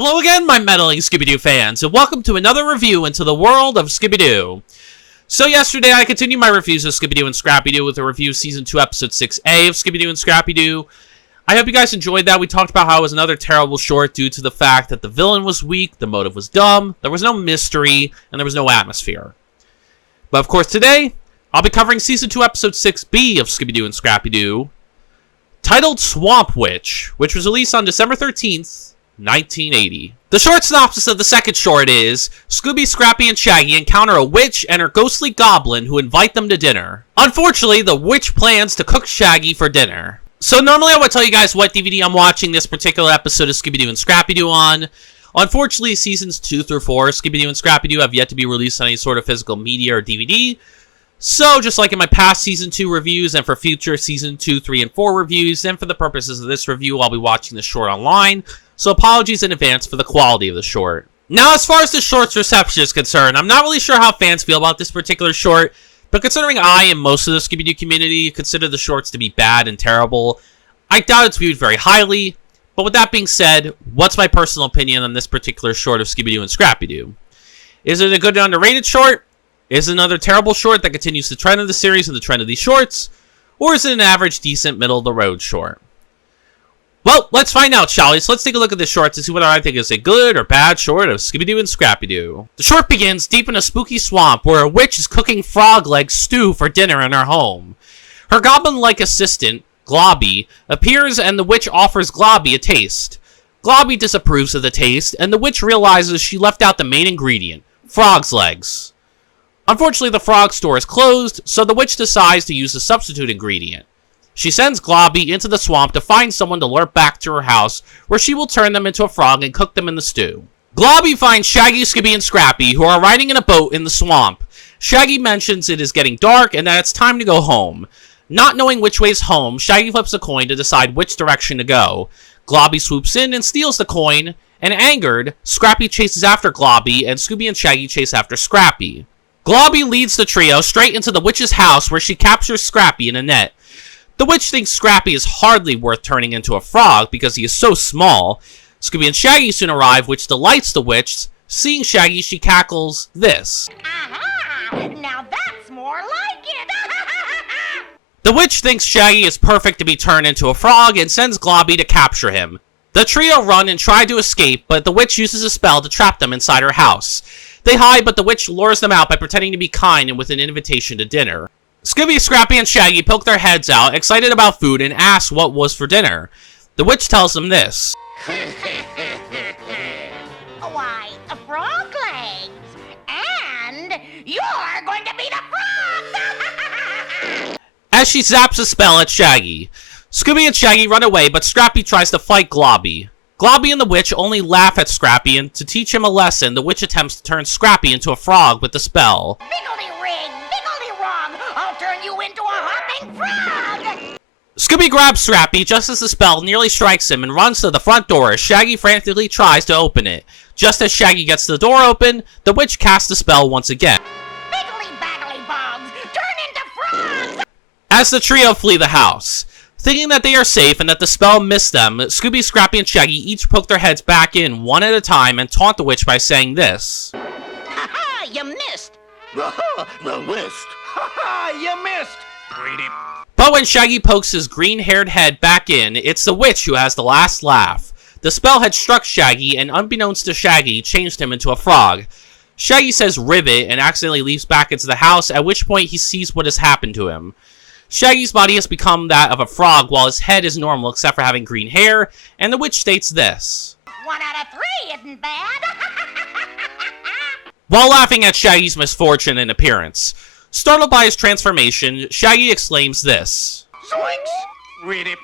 Hello again, my meddling Scooby Doo fans, and welcome to another review into the world of Scooby Doo. So yesterday, I continued my reviews of Scooby Doo and Scrappy Doo with a review of Season 2, Episode 6A of Scooby Doo and Scrappy Doo. I hope you guys enjoyed that. We talked about how it was another terrible short due to the fact that the villain was weak, the motive was dumb, there was no mystery, and there was no atmosphere. But of course, today, I'll be covering Season 2, Episode 6B of Scooby Doo and Scrappy Doo, titled Swamp Witch, which was released on December 13th, 1980. The short synopsis of the second short is, Scooby, Scrappy, and Shaggy encounter a witch and her ghostly goblin who invite them to dinner. Unfortunately, the witch plans to cook Shaggy for dinner. So normally I would tell you guys what DVD I'm watching this particular episode of Scooby Doo and Scrappy Doo on. Unfortunately, Seasons 2 through 4 of Scooby Doo and Scrappy Doo have yet to be released on any sort of physical media or DVD. So, just like in my past Season 2 reviews and for future Season 2, 3, and 4 reviews, and for the purposes of this review, I'll be watching the short online. So apologies in advance for the quality of the short. Now, as far as the short's reception is concerned, I'm not really sure how fans feel about this particular short, but considering I and most of the Scooby Doo community consider the shorts to be bad and terrible, I doubt it's viewed very highly. But with that being said, what's my personal opinion on this particular short of Scooby Doo and Scrappy Doo? Is it a good and underrated short? Is it another terrible short that continues the trend of the series and the trend of these shorts? Or is it an average, decent, middle-of-the-road short? Well, let's find out, shall we? So let's take a look at this short to see whether I think it's a good or bad short of Scooby Doo and Scrappy Doo. The short begins deep in a spooky swamp where a witch is cooking frog leg stew for dinner in her home. Her goblin-like assistant, Globby, appears and the witch offers Globby a taste. Globby disapproves of the taste, and the witch realizes she left out the main ingredient, frog's legs. Unfortunately, the frog store is closed, so the witch decides to use the substitute ingredient. She sends Globby into the swamp to find someone to lure back to her house, where she will turn them into a frog and cook them in the stew. Globby finds Shaggy, Scooby, and Scrappy, who are riding in a boat in the swamp. Shaggy mentions it is getting dark and that it's time to go home. Not knowing which way is home, Shaggy flips a coin to decide which direction to go. Globby swoops in and steals the coin, and angered, Scrappy chases after Globby, and Scooby and Shaggy chase after Scrappy. Globby leads the trio straight into the witch's house, where she captures Scrappy in a net. The witch thinks Scrappy is hardly worth turning into a frog because he is so small. Scooby and Shaggy soon arrive, which delights the witch. Seeing Shaggy, she cackles this. Aha! Now that's more like it! The witch thinks Shaggy is perfect to be turned into a frog and sends Globby to capture him. The trio run and try to escape, but the witch uses a spell to trap them inside her house. They hide, but the witch lures them out by pretending to be kind and with an invitation to dinner. Scooby, Scrappy, and Shaggy poke their heads out, excited about food, and ask what was for dinner. The witch tells them this. Why, frog legs! And you're going to be the frog! As she zaps a spell at Shaggy. Scooby and Shaggy run away, but Scrappy tries to fight Globby. Globby and the witch only laugh at Scrappy, and to teach him a lesson, the witch attempts to turn Scrappy into a frog with the spell. Biggledy-rig, biggledy-wrong! I'll turn you into a hopping frog! Scooby grabs Scrappy just as the spell nearly strikes him and runs to the front door as Shaggy frantically tries to open it. Just as Shaggy gets the door open, the witch casts the spell once again. Biggly-baggly-bogs, turn into frogs! As the trio flee the house. Thinking that they are safe and that the spell missed them, Scooby, Scrappy, and Shaggy each poke their heads back in one at a time and taunt the witch by saying this. Ha-ha, you missed! The missed! Ha-ha, you missed! Greedy. But when Shaggy pokes his green-haired head back in, it's the witch who has the last laugh. The spell had struck Shaggy, and unbeknownst to Shaggy, changed him into a frog. Shaggy says ribbit and accidentally leaps back into the house, at which point he sees what has happened to him. Shaggy's body has become that of a frog, while his head is normal except for having green hair, and the witch states this. 1 out of 3 isn't bad! While laughing at Shaggy's misfortune and appearance. Startled by his transformation, Shaggy exclaims this. Zoinks! Read it.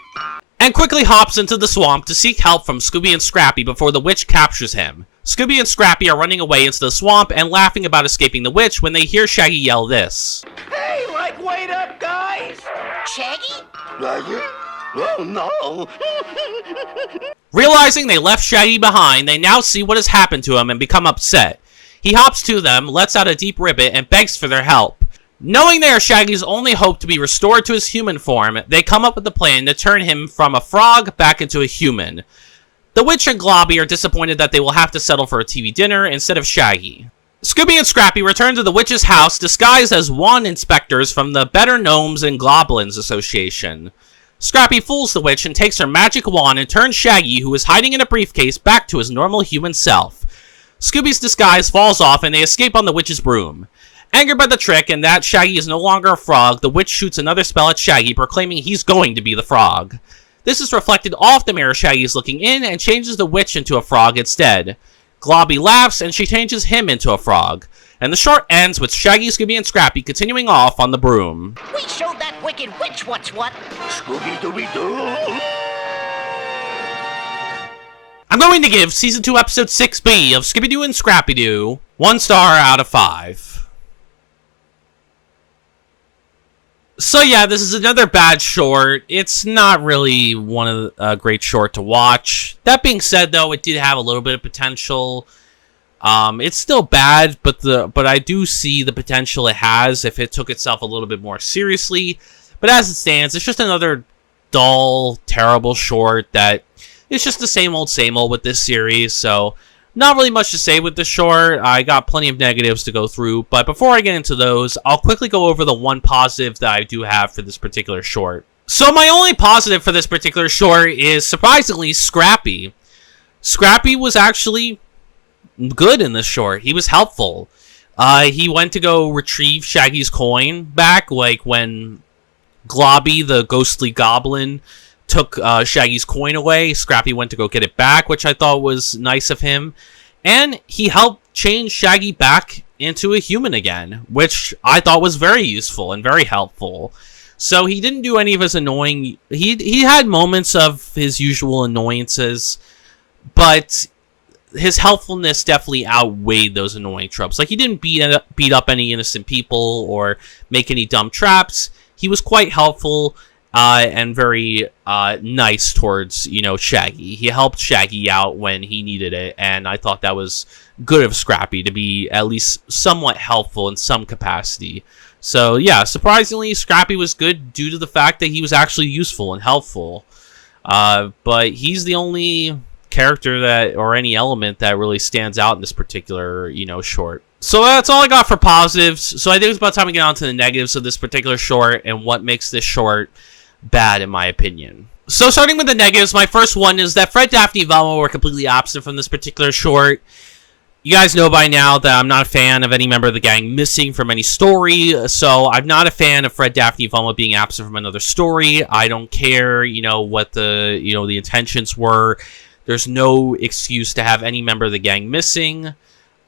And quickly hops into the swamp to seek help from Scooby and Scrappy before the witch captures him. Scooby and Scrappy are running away into the swamp and laughing about escaping the witch when they hear Shaggy yell this. Hey, wait up, guys! Shaggy? Oh, no! Realizing they left Shaggy behind, they now see what has happened to him and become upset. He hops to them, lets out a deep ribbit, and begs for their help. Knowing they are Shaggy's only hope to be restored to his human form, they come up with a plan to turn him from a frog back into a human. The witch and Globby are disappointed that they will have to settle for a TV dinner instead of Shaggy. Scooby and Scrappy return to the witch's house disguised as wand inspectors from the Better Gnomes and Goblins Association. Scrappy fools the witch and takes her magic wand and turns Shaggy, who is hiding in a briefcase, back to his normal human self. Scooby's disguise falls off and they escape on the witch's broom. Angered by the trick and that Shaggy is no longer a frog, the witch shoots another spell at Shaggy, proclaiming he's going to be the frog. This is reflected off the mirror Shaggy is looking in and changes the witch into a frog instead. Globby laughs and she changes him into a frog. And the short ends with Shaggy, Scooby, and Scrappy continuing off on the broom. We showed that wicked witch what's what. Scooby Dooby Doo. I'm going to give Season 2, Episode 6B of Scooby Doo and Scrappy Doo 1 star out of 5. So yeah, this is another bad short. It's not really one of a great short to watch. That being said, though, it did have a little bit of potential. It's still bad, but I do see the potential it has if it took itself a little bit more seriously. But as it stands, it's just another dull, terrible short that it's just the same old with this series. So not really much to say with this short. I got plenty of negatives to go through, but before I get into those, I'll quickly go over the one positive that I do have for this particular short. So my only positive for this particular short is, surprisingly, Scrappy. Scrappy was actually good in this short. He was helpful. He went to go retrieve Shaggy's coin back, like when Globby, the ghostly goblin, took Shaggy's coin away. Scrappy went to go get it back, which I thought was nice of him. And he helped change Shaggy back into a human again, which I thought was very useful and very helpful. So he didn't do any of his annoying... He had moments of his usual annoyances, but his helpfulness definitely outweighed those annoying tropes. Like, he didn't beat up any innocent people or make any dumb traps. He was quite helpful and very nice towards, Shaggy. He helped Shaggy out when he needed it, and I thought that was good of Scrappy to be at least somewhat helpful in some capacity. So, yeah, surprisingly, Scrappy was good due to the fact that he was actually useful and helpful. But he's the only character that, or any element that really stands out in this particular, short. So that's all I got for positives. So I think it's about time to get on to the negatives of this particular short and what makes this short bad, in my opinion. So starting with the negatives, my first one is that Fred, Daphne, and Velma were completely absent from this particular short. You guys know by now that I'm not a fan of any member of the gang missing from any story, so I'm not a fan of Fred, Daphne, and Velma being absent from another story. I don't care, what the, the intentions were. There's no excuse to have any member of the gang missing.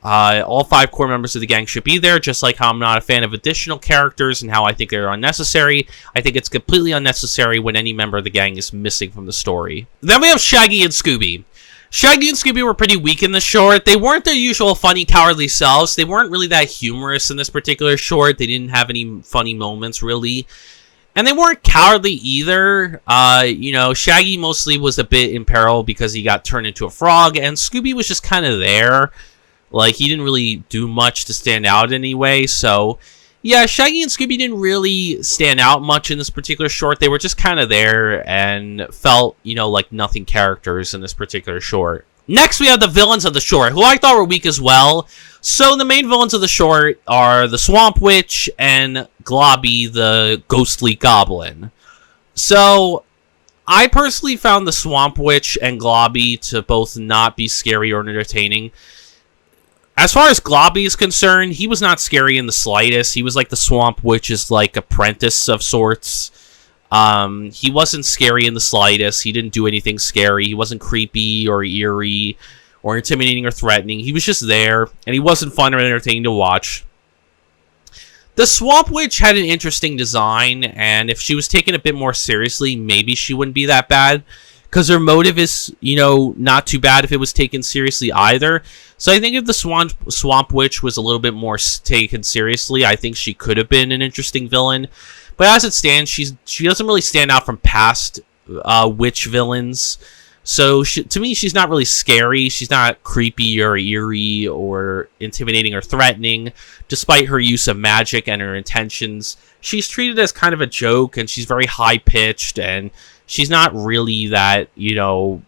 All 5 core members of the gang should be there, just like how I'm not a fan of additional characters and how I think they're unnecessary. I think it's completely unnecessary when any member of the gang is missing from the story. Then we have Shaggy and Scooby. Shaggy and Scooby were pretty weak in the short. They weren't their usual funny, cowardly selves. They weren't really that humorous in this particular short. They didn't have any funny moments, really. And they weren't cowardly either. Shaggy mostly was a bit in peril because he got turned into a frog, and Scooby was just kind of there. Like, he didn't really do much to stand out anyway, so... Yeah, Shaggy and Scooby didn't really stand out much in this particular short. They were just kind of there and felt, like nothing characters in this particular short. Next, we have the villains of the short, who I thought were weak as well. So, the main villains of the short are the Swamp Witch and Globby, the ghostly goblin. So, I personally found the Swamp Witch and Globby to both not be scary or entertaining. As far as Globby is concerned, he was not scary in the slightest. He was like the Swamp Witch's apprentice of sorts. He wasn't scary in the slightest. He didn't do anything scary. He wasn't creepy or eerie or intimidating or threatening. He was just there, and he wasn't fun or entertaining to watch. The Swamp Witch had an interesting design, and if she was taken a bit more seriously, maybe she wouldn't be that bad. Because her motive is, not too bad if it was taken seriously either. So I think if the Swamp Witch was a little bit more taken seriously, I think she could have been an interesting villain. But as it stands, she doesn't really stand out from past witch villains. So to me, she's not really scary. She's not creepy or eerie or intimidating or threatening. Despite her use of magic and her intentions, she's treated as kind of a joke, and she's very high-pitched, and she's not really that,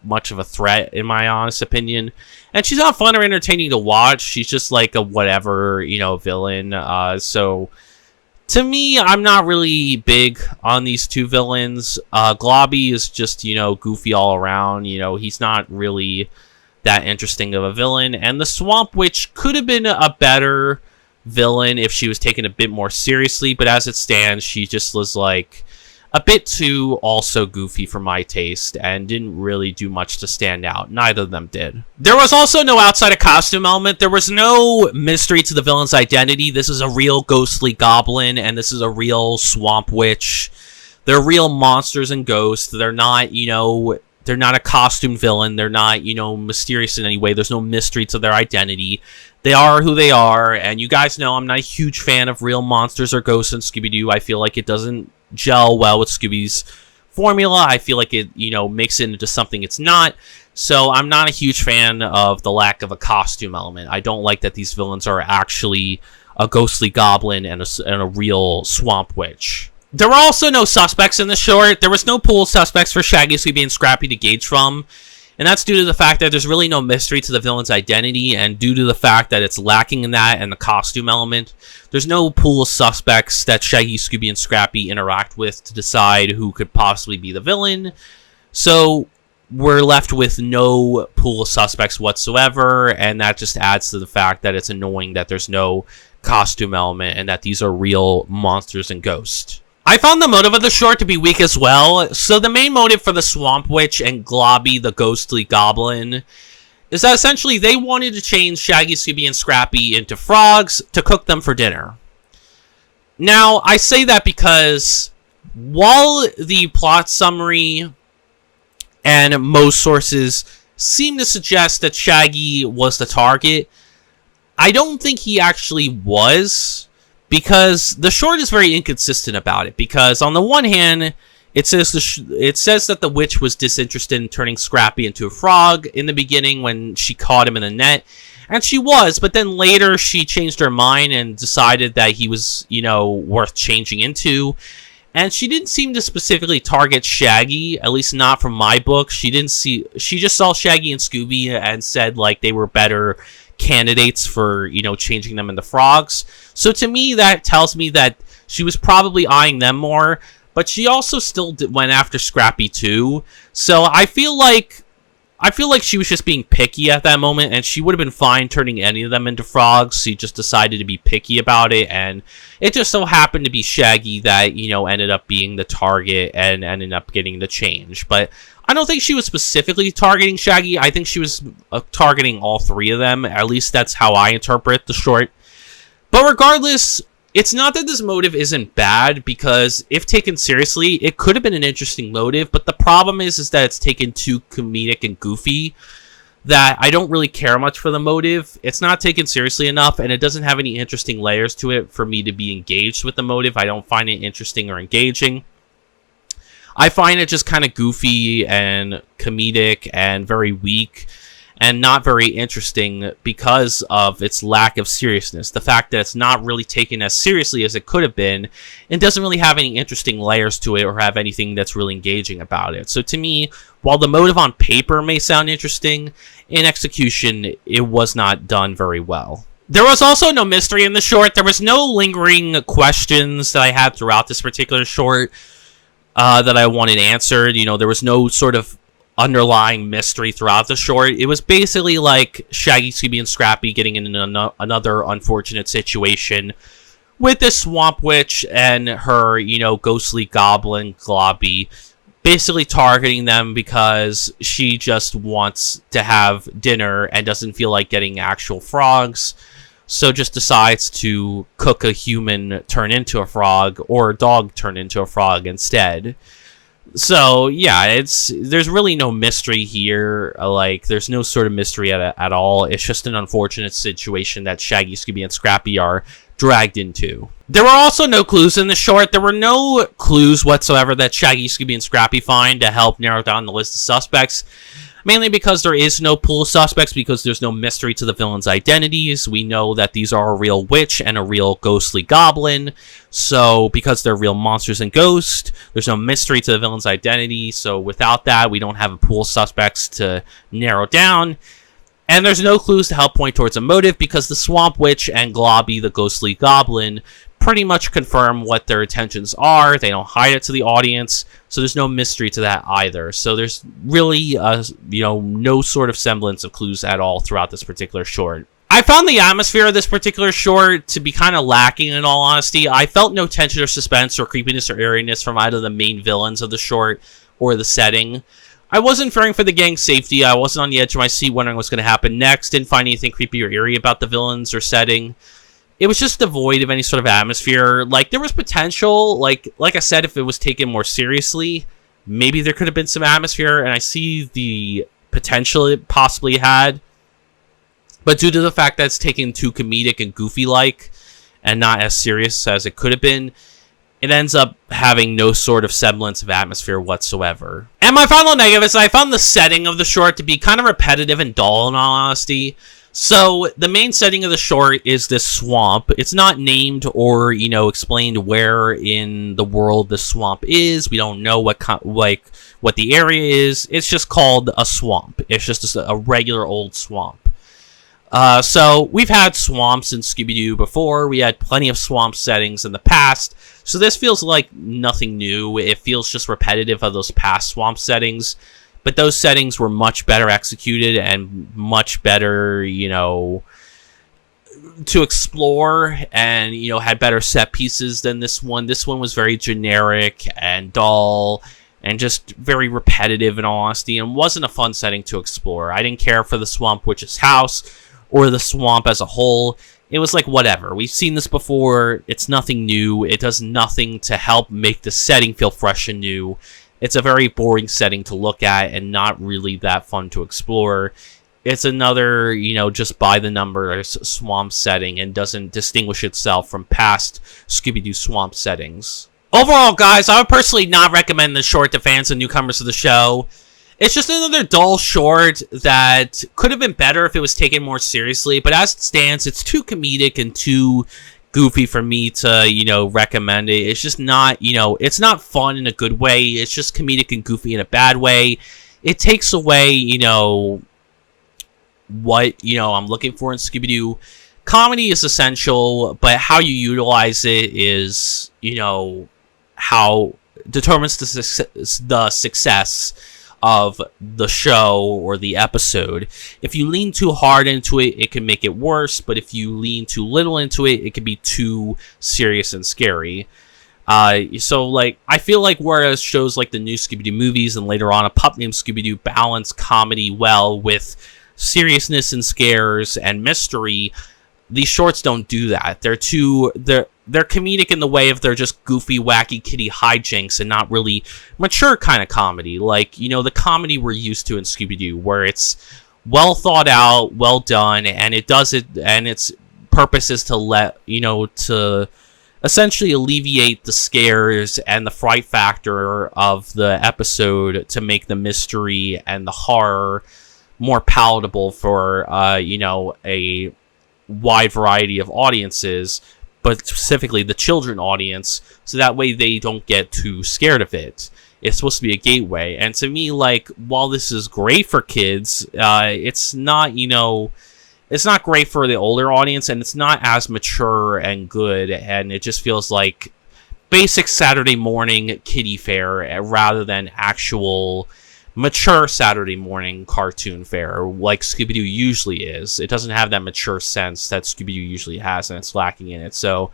much of a threat, in my honest opinion. And she's not fun or entertaining to watch. She's just like a whatever, villain. So, to me, I'm not really big on these two villains. Globby is just, goofy all around. He's not really that interesting of a villain. And the Swamp Witch could have been a better villain if she was taken a bit more seriously. But as it stands, she just was like a bit too also goofy for my taste and didn't really do much to stand out. Neither of them did. There was also no outside of costume element. There was no mystery to the villain's identity. This is a real ghostly goblin, and this is a real Swamp Witch. They're real monsters and ghosts. They're not, they're not a costume villain. They're not, mysterious in any way. There's no mystery to their identity. They are who they are, and you guys know I'm not a huge fan of real monsters or ghosts in Scooby Doo. I feel like it doesn't gel well with Scooby's formula. I feel like it, makes it into something it's not. So I'm not a huge fan of the lack of a costume element. I don't like that these villains are actually a ghostly goblin and a real Swamp Witch. There were also no suspects in the short. There was no pool of suspects for Shaggy, Scooby, and Scrappy to gauge from. And that's due to the fact that there's really no mystery to the villain's identity, and due to the fact that it's lacking in that and the costume element. There's no pool of suspects that Shaggy, Scooby, and Scrappy interact with to decide who could possibly be the villain. So we're left with no pool of suspects whatsoever, and that just adds to the fact that it's annoying that there's no costume element and that these are real monsters and ghosts. I found the motive of the short to be weak as well. So the main motive for the Swamp Witch and Globby, the ghostly goblin, is that essentially they wanted to change Shaggy, Scooby, and Scrappy into frogs to cook them for dinner. Now, I say that because while the plot summary and most sources seem to suggest that Shaggy was the target, I don't think he actually was. Because the short is very inconsistent about it. Because on the one hand, it says that the witch was disinterested in turning Scrappy into a frog in the beginning when she caught him in a net. And she was, but then later she changed her mind and decided that he was, worth changing into. And she didn't seem to specifically target Shaggy, at least not from my book. She just saw Shaggy and Scooby and said, like, they were better candidates for, changing them into frogs. So to me, that tells me that she was probably eyeing them more, but she also still went after Scrappy too. So I feel like she was just being picky at that moment, and she would have been fine turning any of them into frogs. She just decided to be picky about it, and it just so happened to be Shaggy that, ended up being the target and ended up getting the change. But I don't think she was specifically targeting Shaggy. I think she was targeting all three of them. At least that's how I interpret the short. But regardless, it's not that this motive isn't bad, because if taken seriously, it could have been an interesting motive. But the problem is that it's taken too comedic and goofy that I don't really care much for the motive. It's not taken seriously enough, and it doesn't have any interesting layers to it for me to be engaged with the motive. I don't find it interesting or engaging. I find it just kind of goofy and comedic and very weak and not very interesting because of its lack of seriousness. The fact that it's not really taken as seriously as it could have been and doesn't really have any interesting layers to it or have anything that's really engaging about it. So to me, while the motive on paper may sound interesting, in execution, it was not done very well. There was also no mystery in the short. There was no lingering questions that I had throughout this particular short that I wanted answered. There was no sort of underlying mystery throughout the short. It was basically like Shaggy, Scooby, and Scrappy getting in another unfortunate situation with this Swamp Witch and her, ghostly goblin Globby, basically targeting them because she just wants to have dinner and doesn't feel like getting actual frogs. So just decides to cook a human turn into a frog or a dog turn into a frog instead. So yeah, there's really no mystery here. Like, there's no sort of mystery at all. It's just an unfortunate situation that Shaggy, Scooby, and Scrappy are dragged into. There were also no clues in the short. There were no clues whatsoever that Shaggy, Scooby, and Scrappy find to help narrow down the list of suspects. Mainly because there is no pool of suspects, because there's no mystery to the villains' identities. We know that these are a real witch and a real ghostly goblin. So, because they're real monsters and ghosts, there's no mystery to the villain's identity. So, without that, we don't have a pool of suspects to narrow down. And there's no clues to help point towards a motive, because the Swamp Witch and Globby, the ghostly goblin, pretty much confirm what their intentions are. They don't hide it to the audience, so there's no mystery to that either. So there's really, no sort of semblance of clues at all throughout this particular short. I found the atmosphere of this particular short to be kind of lacking, in all honesty. I felt no tension or suspense or creepiness or eeriness from either the main villains of the short or the setting. I wasn't fearing for the gang's safety. I wasn't on the edge of my seat wondering what's going to happen next. Didn't find anything creepy or eerie about the villains or setting. It was just devoid of any sort of atmosphere. Like, there was potential. Like I said, if it was taken more seriously, maybe there could have been some atmosphere, and I see the potential it possibly had. But due to the fact that it's taken too comedic and goofy-like, and not as serious as it could have been, it ends up having no sort of semblance of atmosphere whatsoever. And my final negative is I found the setting of the short to be kind of repetitive and dull, in all honesty. So, the main setting of the short is this swamp. It's not named or, explained where in the world the swamp is. We don't know what the area is. It's just called a swamp. It's just a regular old swamp. So, we've had swamps in Scooby Doo before. We had plenty of swamp settings in the past. So, this feels like nothing new. It feels just repetitive of those past swamp settings. But those settings were much better executed and much better, to explore, and, had better set pieces than this one. This one was very generic and dull and just very repetitive, in all honesty, and wasn't a fun setting to explore. I didn't care for the Swamp Witch's house or the swamp as a whole. It was like, whatever. We've seen this before. It's nothing new. It does nothing to help make the setting feel fresh and new. It's a very boring setting to look at and not really that fun to explore. It's another, just by the numbers swamp setting and doesn't distinguish itself from past Scooby-Doo swamp settings. Overall, guys, I would personally not recommend this short to fans and newcomers to the show. It's just another dull short that could have been better if it was taken more seriously, but as it stands, it's too comedic and too goofy for me to, recommend it. It's just not, it's not fun in a good way. It's just comedic and goofy in a bad way. It takes away, what, I'm looking for in Scooby-Doo. Comedy is essential, but how you utilize it is, how determines the success of the show or the episode. If you lean too hard into it, it can make it worse, but if you lean too little into it, it can be too serious and scary. So, I feel like whereas shows like the new Scooby-Doo movies and later on A Pup Named Scooby-Doo balance comedy well with seriousness and scares and mystery, these shorts don't do that. They're comedic in the way of they're just goofy, wacky, kiddie hijinks and not really mature kind of comedy. The comedy we're used to in Scooby-Doo, where it's well thought out, well done, and it does it, and its purpose is to essentially alleviate the scares and the fright factor of the episode to make the mystery and the horror more palatable for, a wide variety of audiences, but specifically the children audience, so that way they don't get too scared of it. It's supposed to be a gateway, and to me, while this is great for kids, it's not, it's not great for the older audience, and it's not as mature and good, and it just feels like basic Saturday morning kiddie fare rather than actual mature Saturday morning cartoon fare like Scooby-Doo usually is. It doesn't have that mature sense that Scooby-Doo usually has, and it's lacking in it. So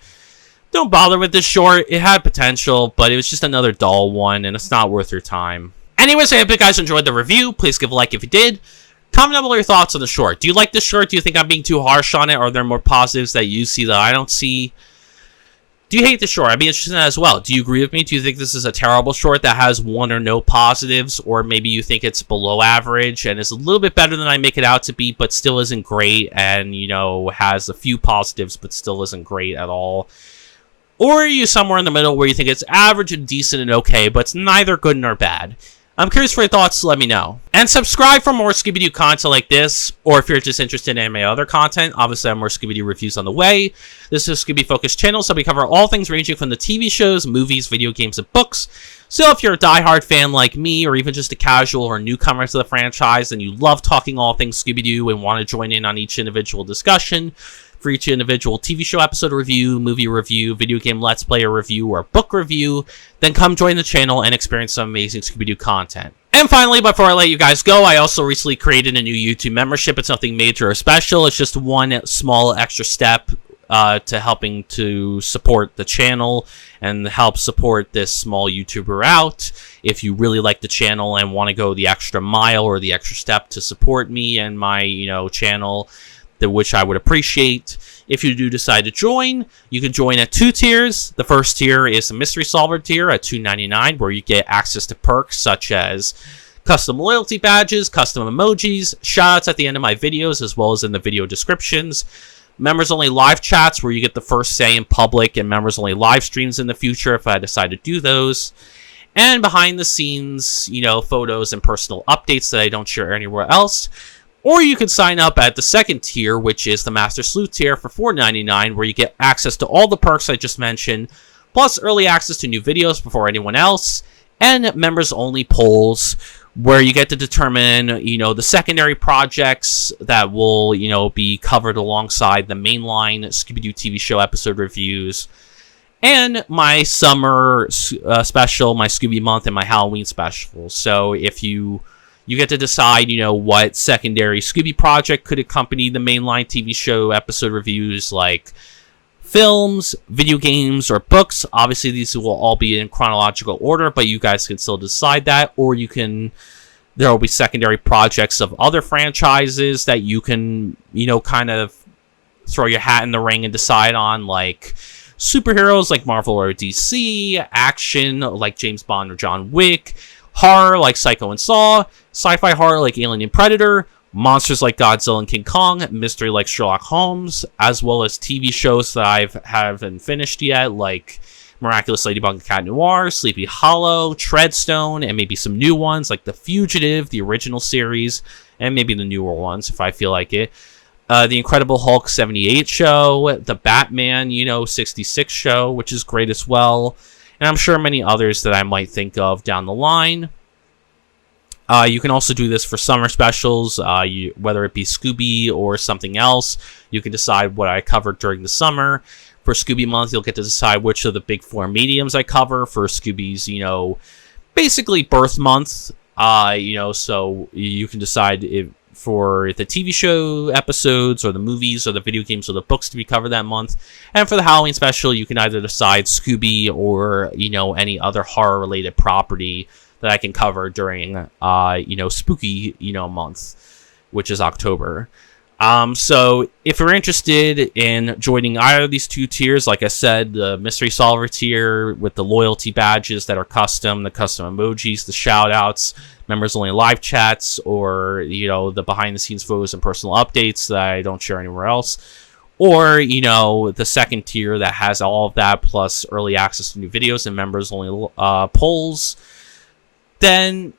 don't bother with this short. It had potential, but it was just another dull one, and it's not worth your time. Anyways, I hope you guys enjoyed the review. Please give a like if you did. Comment down below your thoughts on the short. Do you like this short? Do you think I'm being too harsh on it? Or are there more positives that you see that I don't see? Do you hate the short? I'd be interested in that as well. Do you agree with me? Do you think this is a terrible short that has one or no positives? Or maybe you think it's below average and is a little bit better than I make it out to be, but still isn't great and, has a few positives, but still isn't great at all? Or are you somewhere in the middle where you think it's average and decent and okay, but it's neither good nor bad? I'm curious for your thoughts, let me know. And subscribe for more Scooby Doo content like this, or if you're just interested in my other content, obviously I have more Scooby Doo reviews on the way. This is a Scooby focused channel, so we cover all things ranging from the TV shows, movies, video games, and books. So if you're a diehard fan like me, or even just a casual or newcomer to the franchise, and you love talking all things Scooby Doo and want to join in on each individual discussion, for each individual TV show episode review, movie review, video game let's play review, or book review, then come join the channel and experience some amazing Scooby-Doo content. And finally, before I let you guys go, I also recently created a new YouTube membership. It's nothing major or special. It's just one small extra step to helping to support the channel and help support this small YouTuber out. If you really like the channel and want to go the extra mile or the extra step to support me and my, channel, which I would appreciate. If you do decide to join, you can join at 2 tiers. The first tier is the Mystery Solver tier at $2.99, where you get access to perks such as custom loyalty badges, custom emojis, shoutouts at the end of my videos, as well as in the video descriptions, members-only live chats where you get the first say in public, and members-only live streams in the future if I decide to do those, and behind-the-scenes, photos and personal updates that I don't share anywhere else. Or you can sign up at the second tier, which is the Master Sleuth tier for $4.99, where you get access to all the perks I just mentioned, plus early access to new videos before anyone else, and members-only polls, where you get to determine, the secondary projects that will, be covered alongside the mainline Scooby-Doo TV show episode reviews, and my summer special, my Scooby Month, and my Halloween special. So if you get to decide, what secondary Scooby project could accompany the mainline TV show episode reviews, like films, video games, or books. Obviously, these will all be in chronological order, but you guys can still decide that. Or there will be secondary projects of other franchises that you can, kind of throw your hat in the ring and decide on, like superheroes like Marvel or DC, action like James Bond or John Wick, horror like Psycho and Saw, sci-fi horror like Alien and Predator, monsters like Godzilla and King Kong, mystery like Sherlock Holmes, as well as TV shows that I haven't finished yet, like Miraculous Ladybug and Cat Noir, Sleepy Hollow, Treadstone, and maybe some new ones like The Fugitive, the original series, and maybe the newer ones if I feel like it. The Incredible Hulk 78 show, the Batman, 66 show, which is great as well. And I'm sure many others that I might think of down the line. You can also do this for summer specials, whether it be Scooby or something else. You can decide what I covered during the summer. For Scooby Month, you'll get to decide which of the big 4 mediums I cover. For Scooby's, basically birth month, so you can decide if for the TV show episodes or the movies or the video games or the books to be covered that month. And for the Halloween special, you can either decide Scooby or, any other horror-related property that I can cover during, spooky, month, which is October. So if you're interested in joining either of these 2 tiers, like I said, the Mystery Solver tier with the loyalty badges that are custom, the custom emojis, the shout-outs, members-only live chats, or, the behind-the-scenes photos and personal updates that I don't share anywhere else, or, the second tier that has all of that, plus early access to new videos and members-only polls, then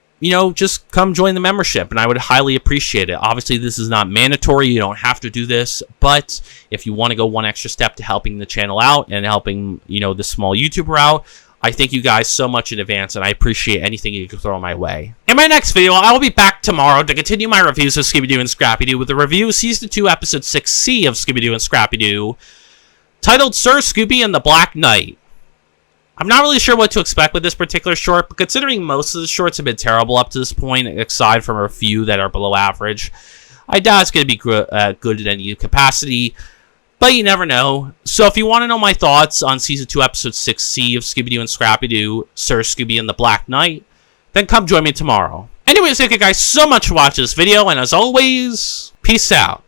just come join the membership, and I would highly appreciate it. Obviously, this is not mandatory. You don't have to do this, but if you want to go one extra step to helping the channel out and helping, this small YouTuber out, I thank you guys so much in advance, and I appreciate anything you can throw my way. In my next video, I will be back tomorrow to continue my reviews of Scooby Doo and Scrappy Doo with a review of Season 2, Episode 6C of Scooby Doo and Scrappy Doo, titled Sir Scooby and the Black Knight. I'm not really sure what to expect with this particular short, but considering most of the shorts have been terrible up to this point, aside from a few that are below average, I doubt it's going to be good in any capacity, but you never know. So if you want to know my thoughts on Season 2, Episode 6C of Scooby Doo and Scrappy Doo, Sir Scooby and the Black Knight, then come join me tomorrow. Anyways, thank you guys so much for watching this video, and as always, peace out.